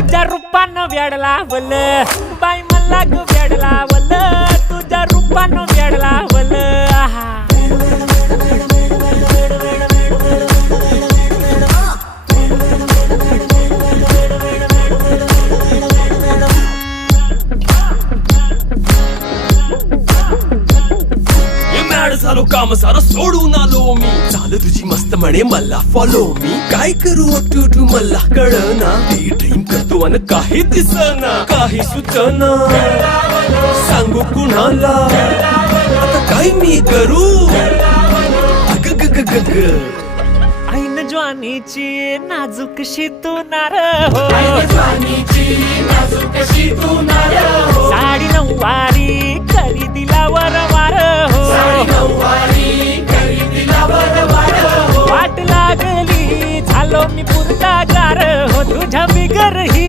तुझ्या रूपानं वेड लावलं बाई मला ग वेड लावलं तुझ्या रूपानं वेड लावलं आहा झालो काम सारं सोडून आलो मी चाल तुझी मस्त म्हणे मला फॉलो मी काय करू टू मला कळना ती ड्रीम करतो आणि काही दिसना काही सुचना सांगू कुणाला आता काय मी करू अग ग ग ग ग ऐन ज्वानीची नाजूकशी तू नार हो साडी नऊवारी करी दिला वरवार हो वाट लागली झालो मी पुरता गार हो तुझ्या बिगर ही